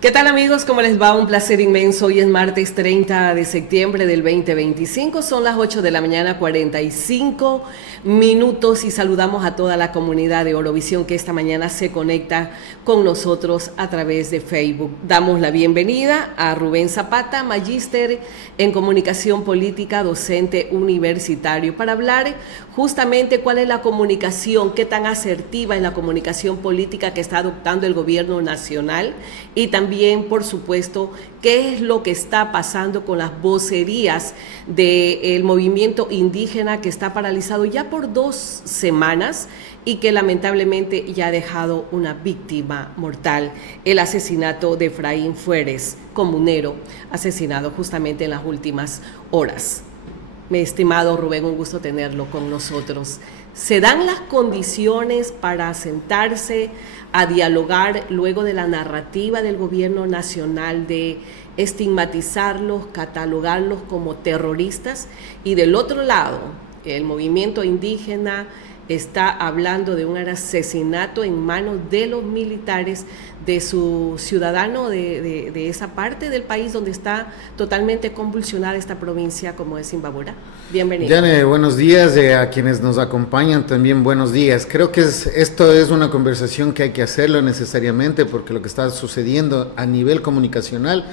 ¿Qué tal amigos? ¿Cómo les va? Un placer inmenso. Hoy es martes 30 de septiembre del 2025. Son las 8 de la mañana, 45 minutos y saludamos a toda la comunidad de Orovisión que esta mañana se conecta con nosotros a través de Facebook. Damos la bienvenida a Rubén Zapata, magíster en comunicación política, docente universitario, para hablar justamente cuál es la comunicación, qué tan asertiva es la comunicación política que está adoptando el gobierno nacional y también, por supuesto, qué es lo que está pasando con las vocerías del movimiento indígena que está paralizado ya por 2 semanas y que lamentablemente ya ha dejado una víctima mortal, el asesinato de Efraín Fuertes, comunero, asesinado justamente en las últimas horas. Mi estimado Rubén, un gusto tenerlo con nosotros. ¿Se dan las condiciones para sentarse a dialogar luego de la narrativa del gobierno nacional de estigmatizarlos, catalogarlos como terroristas? Y del otro lado, el movimiento indígena está hablando de un asesinato en manos de los militares de su ciudadano de esa parte del país donde está totalmente convulsionada esta provincia como es Imbabura. Bienvenido. Yane, buenos días, a quienes nos acompañan también buenos días. Creo que esto es una conversación que hay que hacerlo necesariamente porque lo que está sucediendo a nivel comunicacional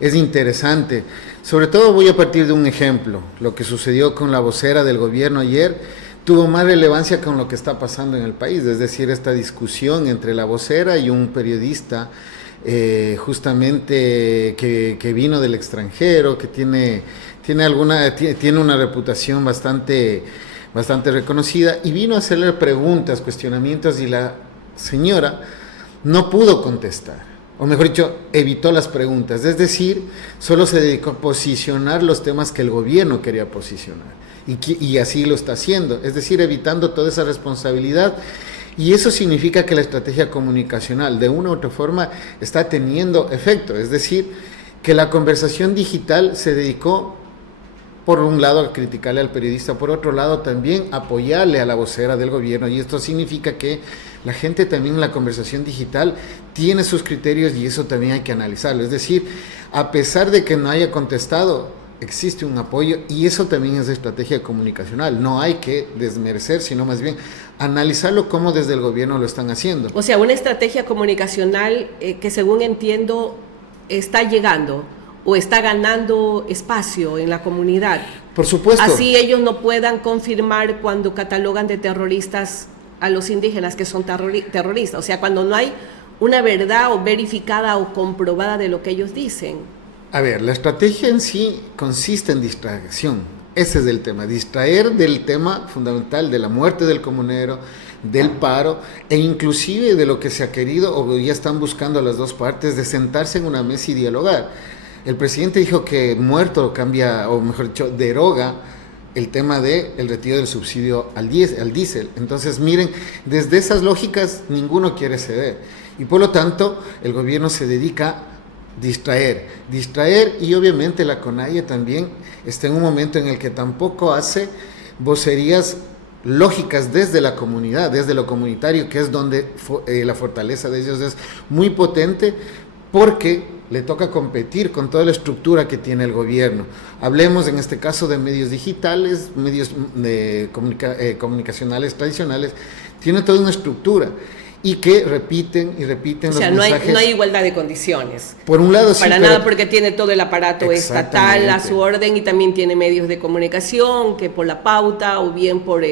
es interesante. Sobre todo voy a partir de un ejemplo, lo que sucedió con la vocera del gobierno ayer tuvo más relevancia con lo que está pasando en el país, es decir, esta discusión entre la vocera y un periodista justamente que vino del extranjero, que tiene una reputación bastante reconocida y vino a hacerle preguntas, cuestionamientos y la señora no pudo contestar, o mejor dicho, evitó las preguntas, es decir, solo se dedicó a posicionar los temas que el gobierno quería posicionar. Y así lo está haciendo, es decir, evitando toda esa responsabilidad. Y eso significa que la estrategia comunicacional de una u otra forma está teniendo efecto, es decir, que la conversación digital se dedicó por un lado a criticarle al periodista, por otro lado también apoyarle a la vocera del gobierno, y esto significa que la gente también en la conversación digital tiene sus criterios y eso también hay que analizarlo, es decir, a pesar de que no haya contestado, existe un apoyo y eso también es estrategia comunicacional. No hay que desmerecer, sino más bien analizarlo como desde el gobierno lo están haciendo. O sea, una estrategia comunicacional que según entiendo está llegando o está ganando espacio en la comunidad. Por supuesto. Así ellos no puedan confirmar cuando catalogan de terroristas a los indígenas que son terroristas. O sea, cuando no hay una verdad o verificada o comprobada de lo que ellos dicen. A ver, la estrategia en sí consiste en distracción. Ese es el tema, distraer del tema fundamental de la muerte del comunero, del paro e inclusive de lo que se ha querido o ya están buscando las dos partes de sentarse en una mesa y dialogar. El presidente dijo que muerto cambia, o mejor dicho, deroga el tema del retiro del subsidio al diésel. Entonces, miren, desde esas lógicas ninguno quiere ceder y por lo tanto el gobierno se dedica a distraer y obviamente la CONAIE también está en un momento en el que tampoco hace vocerías lógicas desde la comunidad, desde lo comunitario, que es donde la fortaleza de ellos es muy potente porque le toca competir con toda la estructura que tiene el gobierno. Hablemos en este caso de medios digitales, medios comunicacionales tradicionales, tiene toda una estructura y que repiten y repiten los mensajes. No hay igualdad de condiciones. Por un lado sí. Para nada, porque tiene todo el aparato estatal a su orden y también tiene medios de comunicación que por la pauta o bien por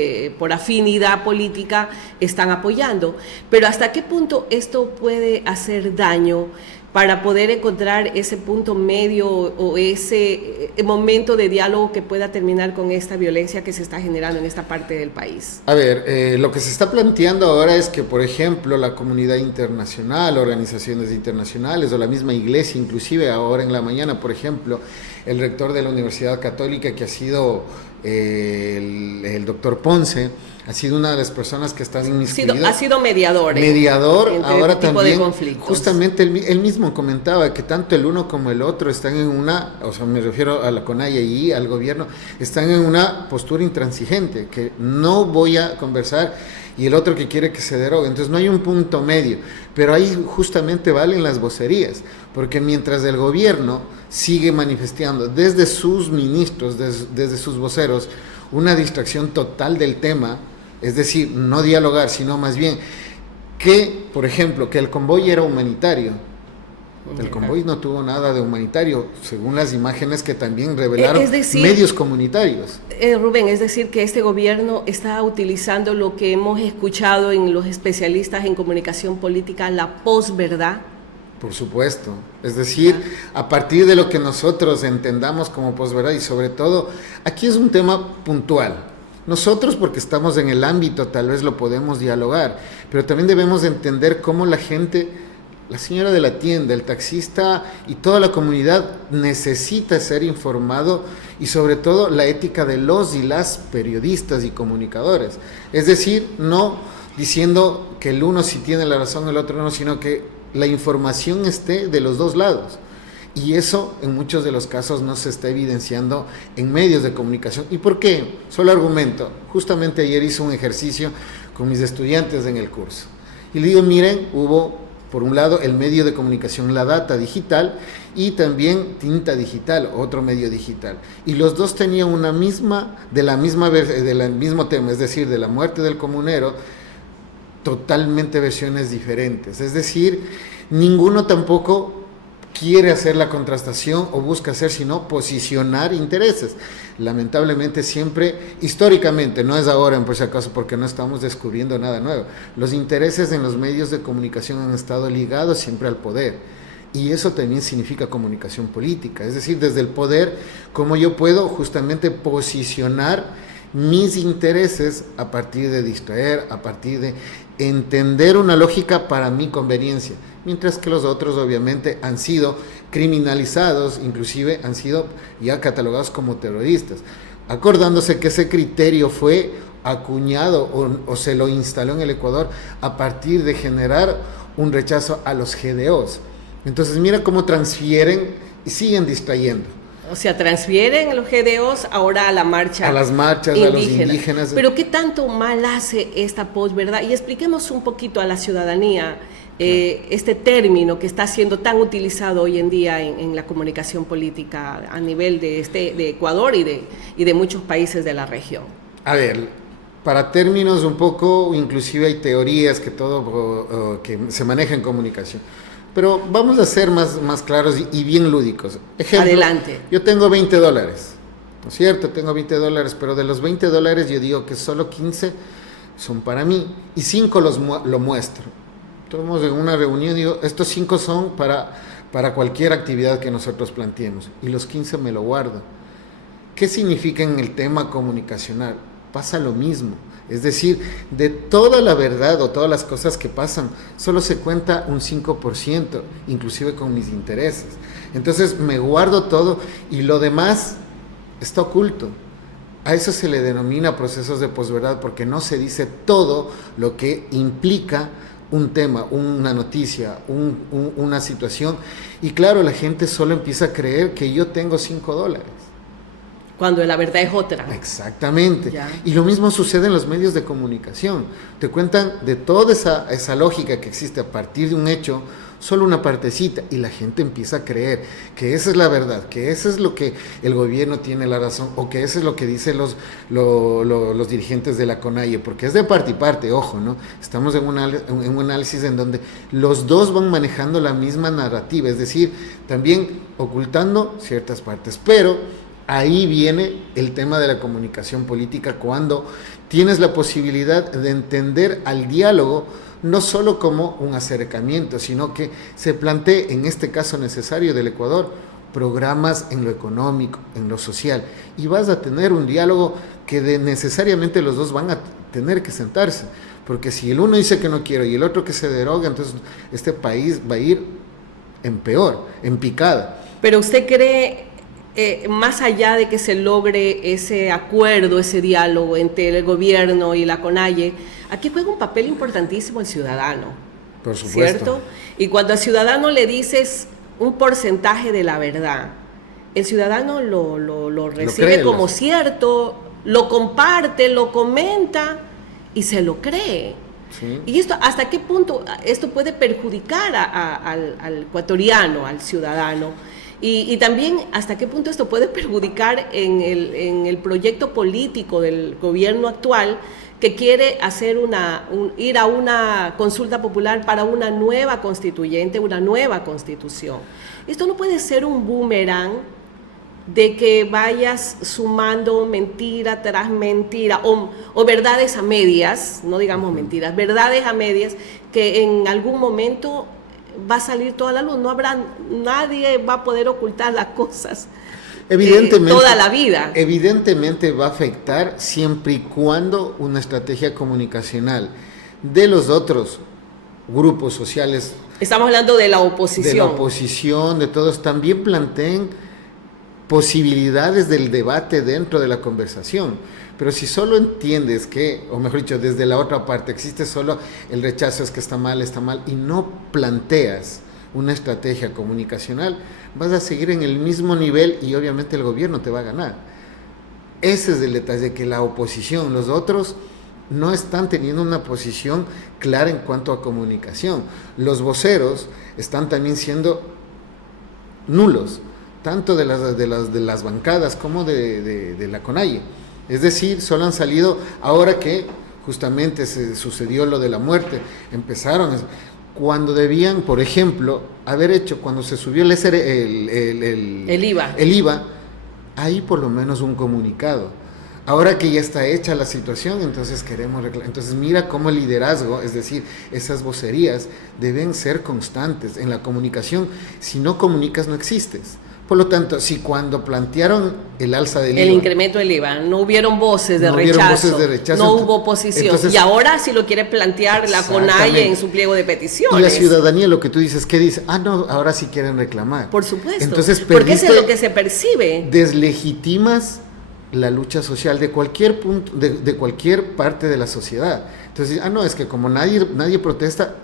afinidad política están apoyando. Pero ¿hasta qué punto esto puede hacer daño para poder encontrar ese punto medio o ese momento de diálogo que pueda terminar con esta violencia que se está generando en esta parte del país? A ver, lo que se está planteando ahora es que, por ejemplo, la comunidad internacional, organizaciones internacionales o la misma iglesia, inclusive ahora en la mañana, por ejemplo, el rector de la Universidad Católica, que ha sido el doctor Ponce, ha sido una de las personas que están inmiscuidas. Ha sido mediador. Mediador, ahora este tipo también, de conflictos. justamente él mismo comentaba que tanto el uno como el otro están en una, o sea, me refiero a la CONAIE y al gobierno, están en una postura intransigente, que no voy a conversar y el otro que quiere que se derogue. Entonces no hay un punto medio, pero ahí justamente valen las vocerías, porque mientras el gobierno sigue manifestando desde sus ministros, desde sus voceros, una distracción total del tema, es decir, no dialogar, sino más bien que, por ejemplo, que el convoy era humanitario. El convoy no tuvo nada de humanitario, según las imágenes que también revelaron medios comunitarios. Rubén, es decir, que este gobierno está utilizando lo que hemos escuchado en los especialistas en comunicación política, la posverdad. Por supuesto, es decir, a partir de lo que nosotros entendamos como posverdad, y sobre todo, aquí es un tema puntual. Nosotros, porque estamos en el ámbito, tal vez lo podemos dialogar, pero también debemos entender cómo la gente, la señora de la tienda, el taxista y toda la comunidad necesita ser informado, y sobre todo la ética de los y las periodistas y comunicadores. Es decir, no diciendo que el uno sí tiene la razón, el otro no, sino que la información esté de los dos lados. Y eso en muchos de los casos no se está evidenciando en medios de comunicación. ¿Y por qué? Solo argumento. Justamente ayer hice un ejercicio con mis estudiantes en el curso. Y le digo, miren, hubo por un lado el medio de comunicación La Data digital y también Tinta Digital, otro medio digital. Y los dos tenían del mismo tema, es decir, de la muerte del comunero, totalmente versiones diferentes. Es decir, ninguno tampoco quiere hacer la contrastación o busca hacer, sino posicionar intereses. Lamentablemente siempre, históricamente, no es ahora por si acaso, porque no estamos descubriendo nada nuevo, los intereses en los medios de comunicación han estado ligados siempre al poder, y eso también significa comunicación política, es decir, desde el poder, cómo yo puedo justamente posicionar mis intereses a partir de distraer, a partir de entender una lógica para mi conveniencia, mientras que los otros obviamente han sido criminalizados, inclusive han sido ya catalogados como terroristas, acordándose que ese criterio fue acuñado o se lo instaló en el Ecuador a partir de generar un rechazo a los GDOs. Entonces mira cómo transfieren y siguen distrayendo. O sea, transfieren los GDOs ahora a la marcha. A las marchas, a los indígenas. Pero ¿qué tanto mal hace esta posverdad? Y expliquemos un poquito a la ciudadanía este término que está siendo tan utilizado hoy en día en la comunicación política a nivel de Ecuador y de muchos países de la región. A ver, para términos un poco, inclusive hay teorías que que se maneja en comunicación. Pero vamos a ser más claros y bien lúdicos. Ejemplo, adelante. Yo tengo $20, ¿no es cierto? Tengo $20, pero de los $20 yo digo que solo 15 son para mí y 5 lo muestro. Estamos en una reunión y digo, estos 5 son para cualquier actividad que nosotros planteemos y los 15 me lo guardo. ¿Qué significa en el tema comunicacional? Pasa lo mismo. Es decir, de toda la verdad o todas las cosas que pasan, solo se cuenta un 5%, inclusive con mis intereses. Entonces me guardo todo y lo demás está oculto. A eso se le denomina procesos de posverdad, porque no se dice todo lo que implica un tema, una noticia, una situación. Y claro, la gente solo empieza a creer que yo tengo $5. Cuando la verdad es otra. Exactamente. Ya. Y lo mismo sucede en los medios de comunicación. Te cuentan de toda esa lógica que existe a partir de un hecho, solo una partecita, y la gente empieza a creer que esa es la verdad, que eso es lo que el gobierno tiene la razón, o que eso es lo que dicen los dirigentes de la CONAIE, porque es de parte y parte, ojo, ¿no? Estamos en un análisis en donde los dos van manejando la misma narrativa, es decir, también ocultando ciertas partes, pero ahí viene el tema de la comunicación política, cuando tienes la posibilidad de entender al diálogo no solo como un acercamiento, sino que se plantee, en este caso necesario del Ecuador, programas en lo económico, en lo social, y vas a tener un diálogo que necesariamente los dos van a tener que sentarse, porque si el uno dice que no quiero y el otro que se deroga, entonces este país va a ir en peor, en picada. Pero usted cree, más allá de que se logre ese acuerdo, ese diálogo entre el gobierno y la CONAIE, aquí juega un papel importantísimo el ciudadano. Por supuesto. ¿Cierto? Y cuando al ciudadano le dices un porcentaje de la verdad, el ciudadano lo recibe como cierto, lo comparte, lo comenta, y se lo cree. Sí. ¿Y esto hasta qué punto esto puede perjudicar al ecuatoriano, al ciudadano? Y también hasta qué punto esto puede perjudicar en el proyecto político del gobierno actual, que quiere hacer ir a una consulta popular para una nueva constituyente, una nueva constitución. Esto no puede ser un boomerang de que vayas sumando mentira tras mentira o verdades a medias, no digamos mentiras, verdades a medias, que en algún momento va a salir toda la luz. Nadie va a poder ocultar las cosas. Evidentemente, toda la vida. Evidentemente va a afectar siempre y cuando una estrategia comunicacional de los otros grupos sociales. Estamos hablando de la oposición. De la oposición, de todos, también planteen posibilidades del debate dentro de la conversación. Pero si solo entiendes que, o mejor dicho, desde la otra parte existe solo el rechazo, es que está mal, y no planteas una estrategia comunicacional, vas a seguir en el mismo nivel y obviamente el gobierno te va a ganar. Ese es el detalle, que la oposición, los otros, no están teniendo una posición clara en cuanto a comunicación. Los voceros están también siendo nulos, tanto de las bancadas como de la CONAIE. Es decir, solo han salido ahora que justamente se sucedió lo de la muerte, empezaron cuando debían, por ejemplo, haber hecho, cuando se subió el IVA, hay por lo menos un comunicado. Ahora que ya está hecha la situación, entonces queremos reclamar. Entonces mira cómo el liderazgo, es decir, esas vocerías deben ser constantes en la comunicación. Si no comunicas, no existes. Por lo tanto, si cuando plantearon el alza del IVA, el incremento del IVA, no hubieron voces de rechazo, no hubo oposición, entonces, y ahora si lo quiere plantear la CONAIE en su pliego de peticiones. Y la ciudadanía, lo que tú dices, ¿qué dice? No, ahora sí quieren reclamar. Por supuesto, entonces, porque eso es lo que se percibe. Deslegitimas la lucha social de cualquier punto, de cualquier parte de la sociedad. Entonces, es que como nadie protesta,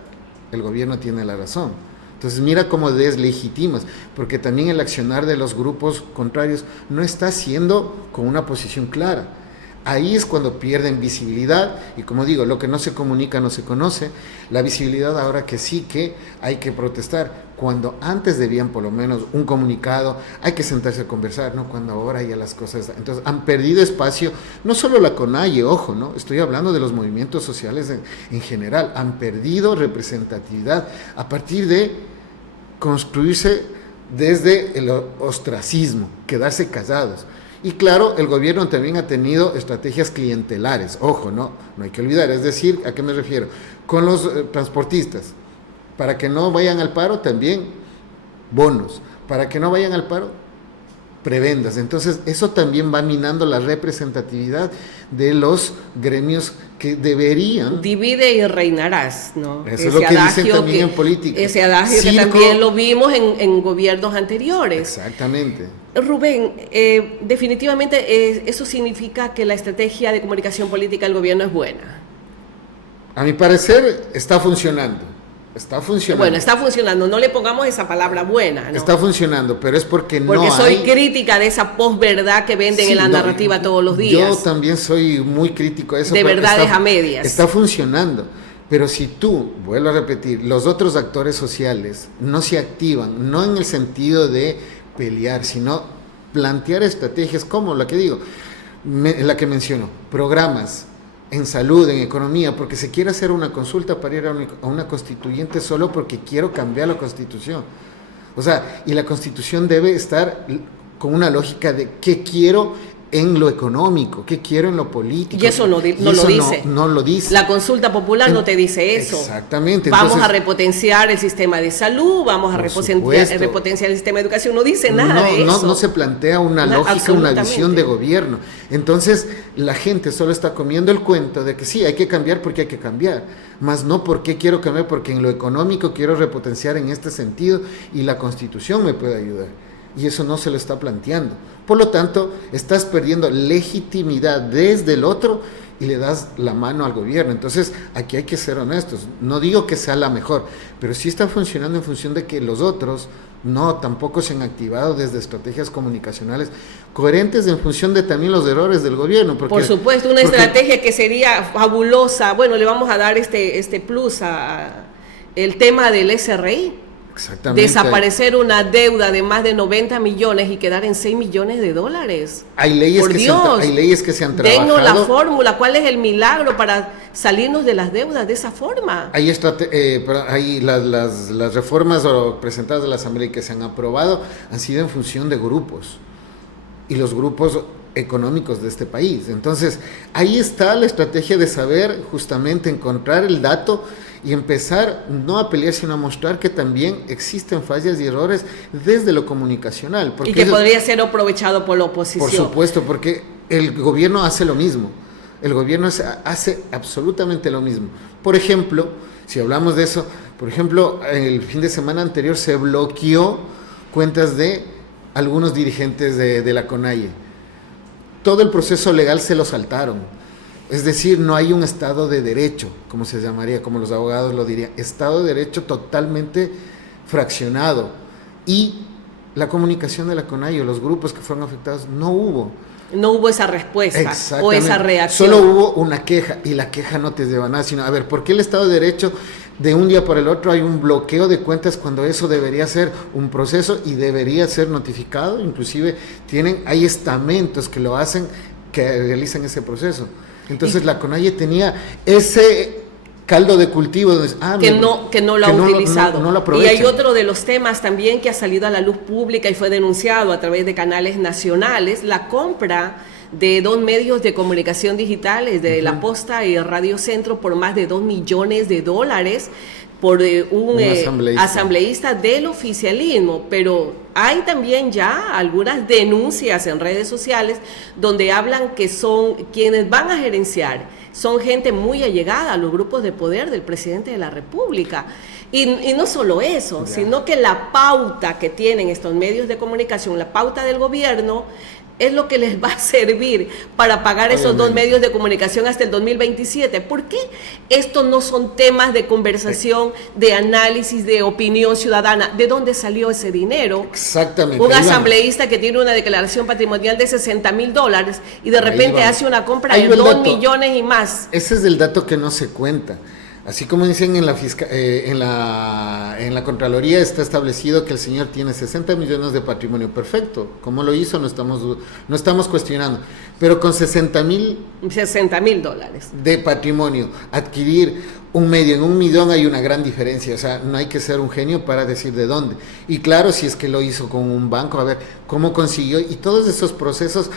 el gobierno tiene la razón. Entonces mira cómo deslegitimas, porque también el accionar de los grupos contrarios no está siendo con una posición clara. Ahí es cuando pierden visibilidad, y como digo, lo que no se comunica no se conoce. La visibilidad ahora que sí que hay que protestar, cuando antes debían por lo menos un comunicado, hay que sentarse a conversar, ¿no? Cuando ahora ya las cosas, entonces han perdido espacio, no solo la CONAIE, ojo, ¿no? Estoy hablando de los movimientos sociales en general, han perdido representatividad a partir de construirse desde el ostracismo, quedarse callados. Y claro, el gobierno también ha tenido estrategias clientelares, ojo, no hay que olvidar, es decir, ¿a qué me refiero? Con los transportistas, para que no vayan al paro también bonos, para que no vayan al paro prebendas. Entonces eso también va minando la representatividad de los gremios que deberían. Divide y reinarás, ¿no? Eso es lo que dicen también en política. Ese adagio que también lo vimos en gobiernos anteriores. Exactamente. Rubén, definitivamente eso significa que la estrategia de comunicación política del gobierno es buena. A mi parecer está funcionando. Bueno, está funcionando, no le pongamos esa palabra buena, ¿no? Está funcionando, pero es porque soy crítica de esa posverdad que venden en la narrativa todos los días. Yo también soy muy crítico a eso. De verdades a medias. Está funcionando, pero si tú, vuelvo a repetir, los otros actores sociales no se activan, no en el sentido de pelear, sino plantear estrategias como la que digo, la que menciono, programas en salud, en economía, porque se quiere hacer una consulta para ir a una constituyente solo porque quiero cambiar la constitución. O sea, y la constitución debe estar con una lógica de qué quiero en lo económico, qué quiero en lo político. Y eso no lo dice. No lo dice. La consulta popular no te dice eso. Exactamente. Vamos a repotenciar el sistema de salud, vamos a repotenciar el sistema de educación. No dice nada de eso. No se plantea una lógica, una visión de gobierno. Entonces, la gente solo está comiendo el cuento de que sí, hay que cambiar porque hay que cambiar. Más no porque quiero cambiar, porque en lo económico quiero repotenciar en este sentido y la Constitución me puede ayudar. y eso no se lo está planteando. Por lo tanto, estás perdiendo legitimidad desde el otro y le das la mano al gobierno. Entonces, aquí hay que ser honestos. No digo que sea la mejor, pero sí está funcionando en función de que los otros tampoco se han activado desde estrategias comunicacionales coherentes en función de también los errores del gobierno. Por supuesto, una estrategia que sería fabulosa. Bueno, le vamos a dar este plus a el tema del SRI. Exactamente. Desaparecer una deuda de más de 90 millones y quedar en 6 millones de dólares. Hay leyes que se han trabajado. Denos la fórmula, ¿cuál es el milagro para salirnos de las deudas de esa forma? Hay las reformas presentadas de la Asamblea y que se han aprobado han sido en función de grupos y los grupos económicos de este país. Entonces, ahí está la estrategia de saber justamente encontrar el dato y empezar no a pelear, sino a mostrar que también existen fallas y errores desde lo comunicacional. Y que podría ser aprovechado por la oposición. Por supuesto, porque el gobierno hace lo mismo. El gobierno hace absolutamente lo mismo. Por ejemplo, si hablamos de eso, el fin de semana anterior se bloqueó cuentas de algunos dirigentes de la CONAIE. Todo el proceso legal se lo saltaron. Es decir, no hay un Estado de Derecho, como se llamaría, como los abogados lo dirían. Estado de Derecho totalmente fraccionado. Y la comunicación de la CONAIE, los grupos que fueron afectados, no hubo esa respuesta o esa reacción. Solo hubo una queja, y la queja no te lleva a nada, sino, a ver, ¿por qué el Estado de Derecho de un día para el otro hay un bloqueo de cuentas cuando eso debería ser un proceso y debería ser notificado? Inclusive hay estamentos que lo hacen, que realizan ese proceso. Entonces la CONAIE tenía ese caldo de cultivo que no lo ha utilizado. No y hay otro de los temas también que ha salido a la luz pública y fue denunciado a través de canales nacionales, la compra de 2 medios de comunicación digitales, de La Posta y Radio Centro, por más de $2 millones por un asambleísta del oficialismo. Pero hay también ya algunas denuncias en redes sociales donde hablan que son quienes van a gerenciar, son gente muy allegada a los grupos de poder del presidente de la República. Y no solo eso, sino que la pauta que tienen estos medios de comunicación, la pauta del gobierno, es lo que les va a servir para pagar esos 2 medios de comunicación hasta el 2027. ¿Por qué estos no son temas de conversación, de análisis, de opinión ciudadana? ¿De dónde salió ese dinero? Exactamente. Un asambleísta que tiene una declaración patrimonial de $60,000 y de repente hace una compra de 2 millones y más. Ese es el dato que no se cuenta. Así como dicen en la Contraloría está establecido que el señor tiene 60 millones de patrimonio. Perfecto, ¿cómo lo hizo? No estamos cuestionando. Pero con $60,000 de patrimonio, adquirir un medio en $1 millón, hay una gran diferencia. O sea, no hay que ser un genio para decir de dónde. Y claro, si es que lo hizo con un banco, a ver cómo consiguió. Y todos esos procesos,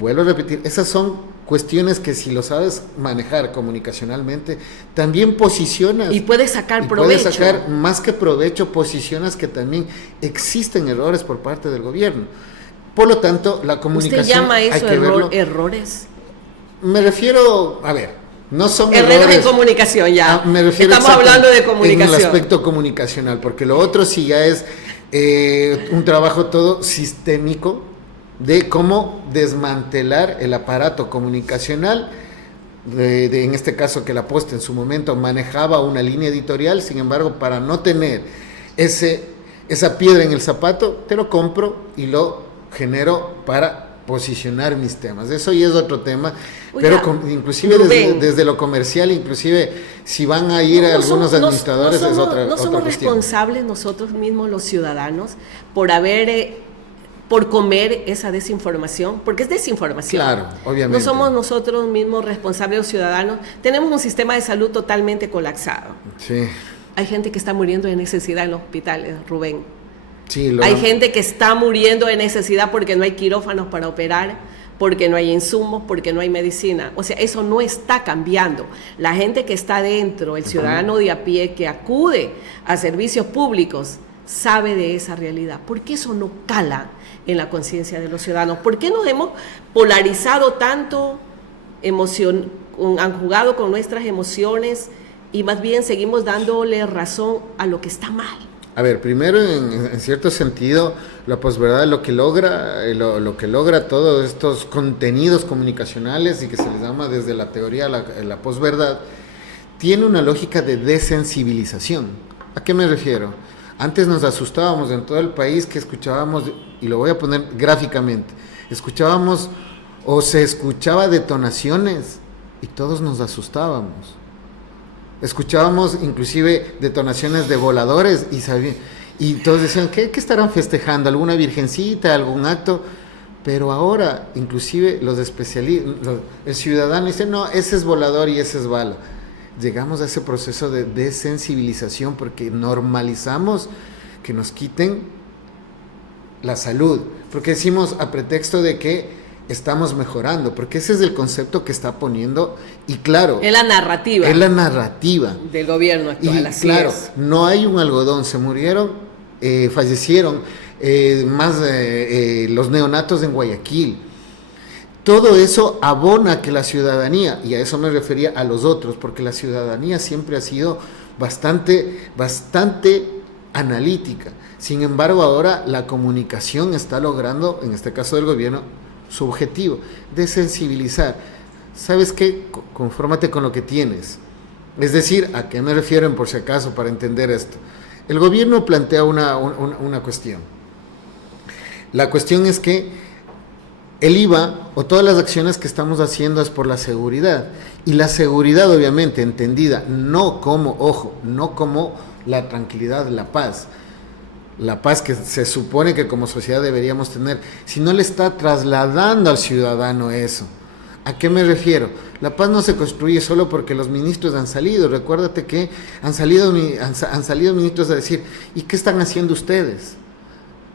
vuelvo a repetir, esas son cuestiones que si lo sabes manejar comunicacionalmente, también posicionas. Y puedes sacar provecho. Puedes sacar más que provecho, posicionas que también existen errores por parte del gobierno. Por lo tanto, la comunicación... ¿Usted llama eso errores? Me refiero, a ver, no son errores en comunicación ya. Estamos hablando de comunicación. En el aspecto comunicacional, porque lo otro sí ya es un trabajo todo sistémico, de cómo desmantelar el aparato comunicacional, en este caso que La Posta en su momento manejaba una línea editorial, sin embargo, para no tener esa piedra en el zapato, te lo compro y lo genero para posicionar mis temas. Eso ya es otro tema. Oiga, pero inclusive desde lo comercial, inclusive si van a ir a algunos administradores, es otra cuestión. No somos responsables nosotros mismos, los ciudadanos, por comer esa desinformación, porque es desinformación. Claro, obviamente. No somos nosotros mismos responsables, los ciudadanos. Tenemos un sistema de salud totalmente colapsado. Sí. Hay gente que está muriendo de necesidad en los hospitales, Rubén. Sí, hay gente que está muriendo de necesidad porque no hay quirófanos para operar, porque no hay insumos, porque no hay medicina. O sea, eso no está cambiando. La gente que está dentro, el ciudadano de a pie que acude a servicios públicos, sabe de esa realidad. ¿Por qué eso no cala en la conciencia de los ciudadanos? ¿Por qué nos hemos polarizado tanto, han jugado con nuestras emociones y más bien seguimos dándole razón a lo que está mal? A ver, primero, en cierto sentido, la posverdad lo que logra todos estos contenidos comunicacionales y que se les llama desde la teoría la posverdad, tiene una lógica de desensibilización. ¿A qué me refiero? Antes nos asustábamos en todo el país que escuchábamos, y lo voy a poner gráficamente, escuchábamos o se escuchaba detonaciones y todos nos asustábamos. Escuchábamos inclusive detonaciones de voladores y todos decían, ¿qué estarán festejando? ¿Alguna virgencita? ¿Algún acto? Pero ahora, inclusive los especialistas, el ciudadano dice, no, ese es volador y ese es bala. Llegamos a ese proceso de desensibilización porque normalizamos que nos quiten la salud. Porque decimos a pretexto de que estamos mejorando, porque ese es el concepto que está poniendo, y claro, es la narrativa del gobierno actual, y así claro, es. no hay un algodón, se murieron, fallecieron más los neonatos en Guayaquil. Todo eso abona que la ciudadanía, y a eso me refería a los otros, porque la ciudadanía siempre ha sido bastante analítica. Sin embargo, ahora la comunicación está logrando, en este caso del gobierno, su objetivo, de sensibilizar. ¿Sabes qué? Confórmate con lo que tienes. Es decir, ¿a qué me refiero por si acaso para entender esto? El gobierno plantea una cuestión. La cuestión es que el IVA o todas las acciones que estamos haciendo es por la seguridad. Y la seguridad, obviamente, entendida no como la tranquilidad, la paz que se supone que como sociedad deberíamos tener, si no le está trasladando al ciudadano eso. ¿A qué me refiero? La paz no se construye solo porque los ministros han salido. Recuérdate que han salido ministros a decir, ¿y qué están haciendo ustedes?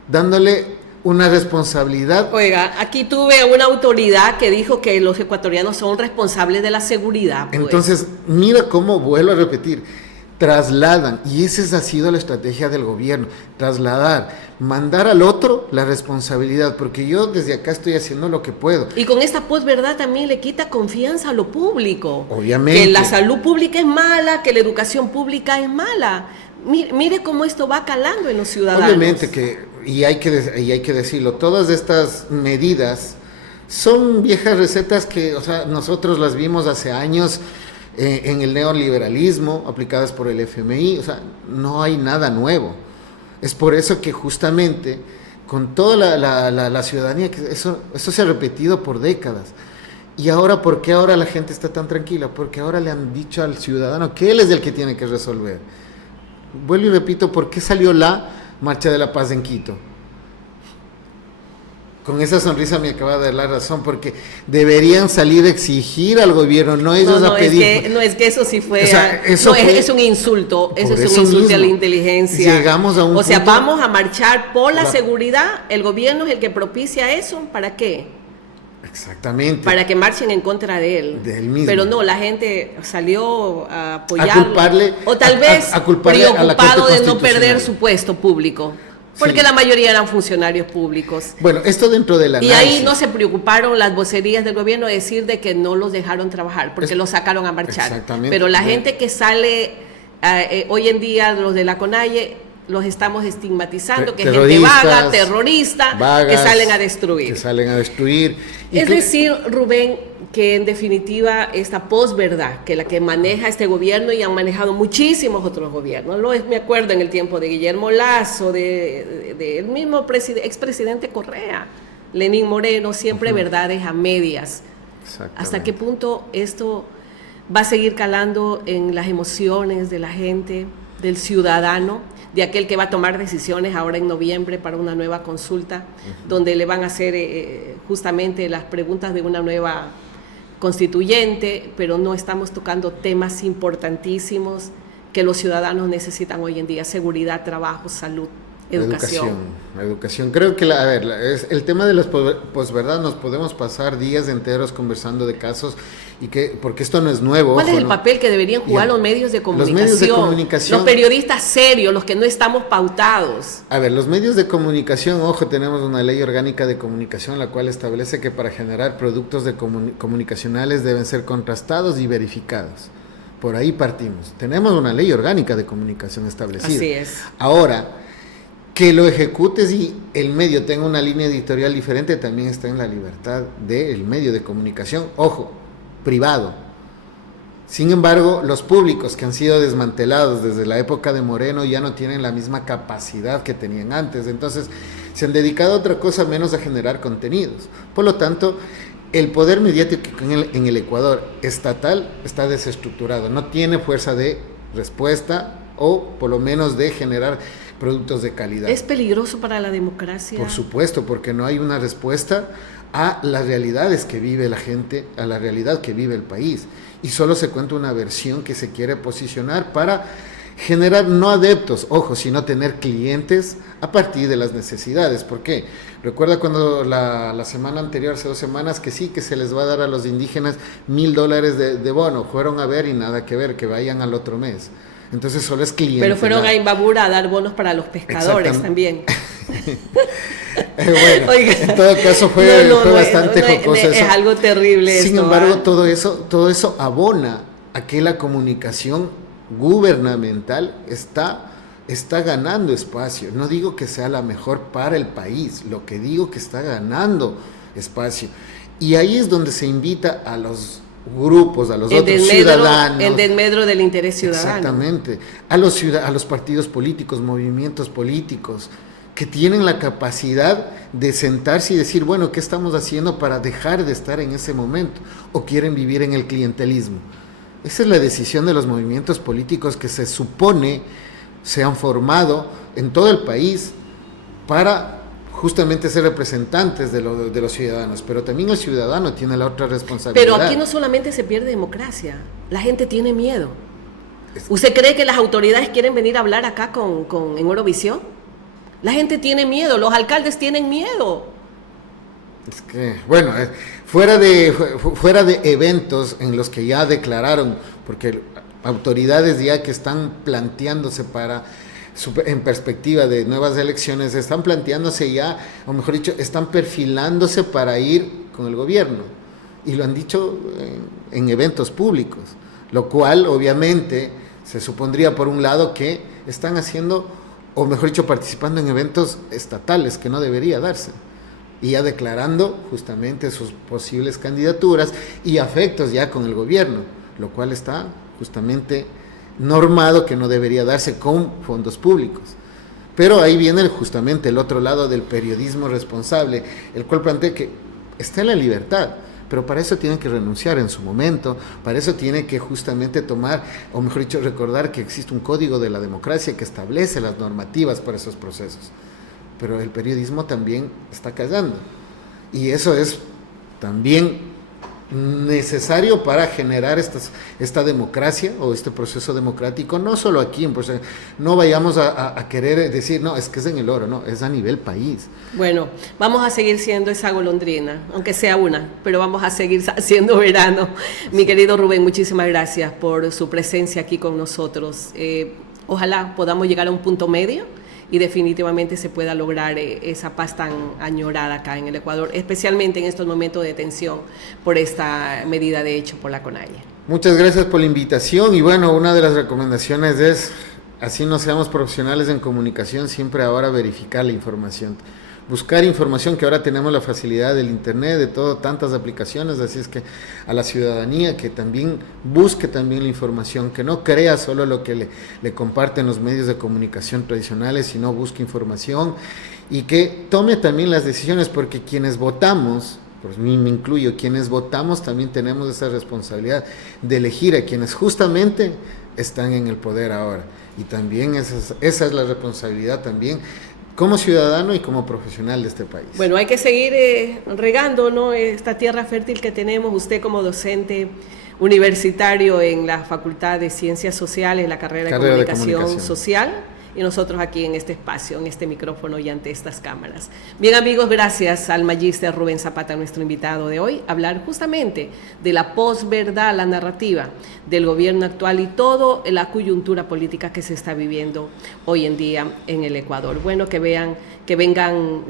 Dándole una responsabilidad. Oiga, aquí tuve una autoridad que dijo que los ecuatorianos son responsables de la seguridad. Pues. Entonces, mira cómo, vuelvo a repetir, trasladan, y esa ha sido la estrategia del gobierno, trasladar, mandar al otro la responsabilidad, porque yo desde acá estoy haciendo lo que puedo. Y con esta posverdad también le quita confianza a lo público. Obviamente. Que la salud pública es mala, que la educación pública es mala. Mire cómo esto va calando en los ciudadanos. Obviamente y hay que decirlo, todas estas medidas son viejas recetas que, o sea, nosotros las vimos hace años en el neoliberalismo, aplicadas por el FMI, o sea, no hay nada nuevo. Es por eso que justamente con toda la ciudadanía, que eso se ha repetido por décadas. Y ahora, ¿por qué ahora la gente está tan tranquila? Porque ahora le han dicho al ciudadano que él es el que tiene que resolver. Vuelvo y repito, ¿por qué salió la Marcha de la Paz en Quito? Con esa sonrisa me acaba de dar la razón, porque deberían salir a exigir al gobierno, no ellos a pedir. Es que eso sí fue, o sea, es un insulto, eso es un insulto a la inteligencia. Llegamos a un punto, vamos a marchar por la seguridad, el gobierno es el que propicia eso, ¿para qué? Exactamente. Para que marchen en contra de él. Mismo. Pero no, la gente salió a apoyarlo. A culparle, o tal vez preocupado de no perder su puesto público. Porque la mayoría eran funcionarios públicos. Bueno, esto dentro de la Y ahí no se preocuparon las vocerías del gobierno de decir de que no los dejaron trabajar, porque los sacaron a marchar. Exactamente. Pero la gente que sale, hoy en día los de la CONAIE, los estamos estigmatizando, que es gente vaga, terrorista, vagas, que salen a destruir. Es decir, Rubén, que en definitiva esta posverdad, que la que maneja este gobierno y han manejado muchísimos otros gobiernos, me acuerdo en el tiempo de Guillermo Lasso, de el mismo expresidente Correa, Lenín Moreno, siempre verdades a medias. ¿Hasta qué punto esto va a seguir calando en las emociones de la gente, del ciudadano, de aquel que va a tomar decisiones ahora en noviembre para una nueva consulta, donde le van a hacer justamente las preguntas de una nueva constituyente, pero no estamos tocando temas importantísimos que los ciudadanos necesitan hoy en día: seguridad, trabajo, salud, educación. Creo que el tema de las posverdad nos podemos pasar días enteros conversando de casos, porque esto no es nuevo. ¿Cuál es el papel que deberían jugar los medios de comunicación? Los periodistas serios, los que no estamos pautados. Los medios de comunicación, tenemos una ley orgánica de comunicación, la cual establece que para generar productos comunicacionales deben ser contrastados y verificados. Por ahí partimos. Tenemos una ley orgánica de comunicación establecida. Así es. Ahora, que lo ejecutes y el medio tenga una línea editorial diferente también está en la libertad del medio de comunicación, ojo, privado. Sin embargo, los públicos que han sido desmantelados desde la época de Moreno ya no tienen la misma capacidad que tenían antes, entonces se han dedicado a otra cosa menos a generar contenidos. Por lo tanto, el poder mediático en el Ecuador estatal está desestructurado, no tiene fuerza de respuesta o por lo menos de generar productos de calidad. ¿Es peligroso para la democracia? Por supuesto, porque no hay una respuesta a las realidades que vive la gente, a la realidad que vive el país. Y solo se cuenta una versión que se quiere posicionar para generar no adeptos, ojo, sino tener clientes a partir de las necesidades. ¿Por qué? Recuerda cuando la semana anterior, hace 2 semanas, que sí, que se les va a dar a los indígenas $1,000 de bono. Fueron a ver y nada que ver, que vayan al otro mes. Entonces solo es cliente. Pero fueron a Imbabura a dar bonos para los pescadores también. Bueno, oiga, en todo caso fue bastante jocoso eso. Es algo terrible. Sin embargo, todo eso abona a que la comunicación gubernamental está ganando espacio. No digo que sea la mejor para el país, lo que digo que está ganando espacio. Y ahí es donde se invita a los grupos, a los otros ciudadanos. En desmedro del interés ciudadano. Exactamente. A los partidos políticos, movimientos políticos, que tienen la capacidad de sentarse y decir, bueno, ¿qué estamos haciendo para dejar de estar en ese momento? ¿O quieren vivir en el clientelismo? Esa es la decisión de los movimientos políticos que se supone se han formado en todo el país para justamente ser representantes de los ciudadanos, pero también el ciudadano tiene la otra responsabilidad. Pero aquí no solamente se pierde democracia, la gente tiene miedo. ¿Usted cree que las autoridades quieren venir a hablar acá en Eurovisión? La gente tiene miedo, los alcaldes tienen miedo. Es que, bueno, fuera de eventos en los que ya declararon, porque autoridades ya que están planteándose en perspectiva de nuevas elecciones, están planteándose ya, o mejor dicho, están perfilándose para ir con el gobierno, y lo han dicho en eventos públicos, lo cual obviamente se supondría por un lado que están haciendo, o mejor dicho, participando en eventos estatales que no debería darse, y ya declarando justamente sus posibles candidaturas y afectos ya con el gobierno, lo cual está justamente normado que no debería darse con fondos públicos. Pero ahí viene justamente el otro lado del periodismo responsable, el cual plantea que está en la libertad, pero para eso tiene que renunciar en su momento, para eso tiene que justamente tomar, o mejor dicho, recordar que existe un código de la democracia que establece las normativas para esos procesos. Pero el periodismo también está callando, y eso es también necesario para generar esta democracia o este proceso democrático, no solo aquí, pues, no vayamos a querer decir, no, es que es en el oro, no, es a nivel país. Bueno, vamos a seguir siendo esa golondrina, aunque sea una, pero vamos a seguir haciendo verano. Mi querido Rubén, muchísimas gracias por su presencia aquí con nosotros. Ojalá podamos llegar a un punto medio y definitivamente se pueda lograr esa paz tan añorada acá en el Ecuador, especialmente en estos momentos de tensión por esta medida de hecho por la CONAIE. Muchas gracias por la invitación, y bueno, una de las recomendaciones es, así no seamos profesionales en comunicación, siempre ahora verificar la información. Buscar información, que ahora tenemos la facilidad del internet, de todo, tantas aplicaciones, así es que a la ciudadanía que también busque también la información, que no crea solo lo que le comparten los medios de comunicación tradicionales, sino busque información y que tome también las decisiones, porque quienes votamos, pues me incluyo, quienes votamos también tenemos esa responsabilidad de elegir a quienes justamente están en el poder ahora, y también esa es la responsabilidad también como ciudadano y como profesional de este país. Bueno, hay que seguir regando, ¿no?, esta tierra fértil que tenemos. Usted como docente universitario en la Facultad de Ciencias Sociales, la carrera de Comunicación Social, y nosotros aquí en este espacio, en este micrófono y ante estas cámaras. Bien, amigos, gracias al magíster Rubén Zapata, nuestro invitado de hoy, hablar justamente de la posverdad, la narrativa del gobierno actual y toda la coyuntura política que se está viviendo hoy en día en el Ecuador. Bueno, que vengan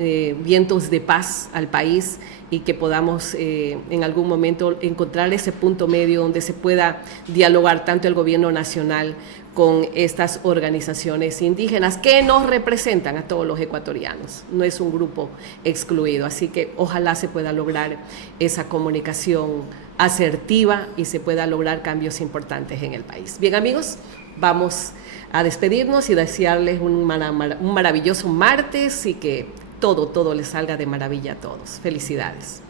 vientos de paz al país y que podamos en algún momento encontrar ese punto medio donde se pueda dialogar tanto el gobierno nacional con estas organizaciones indígenas que nos representan a todos los ecuatorianos. No es un grupo excluido, así que ojalá se pueda lograr esa comunicación asertiva y se pueda lograr cambios importantes en el país. Bien, amigos, vamos a despedirnos y desearles un maravilloso martes y que todo les salga de maravilla a todos. Felicidades.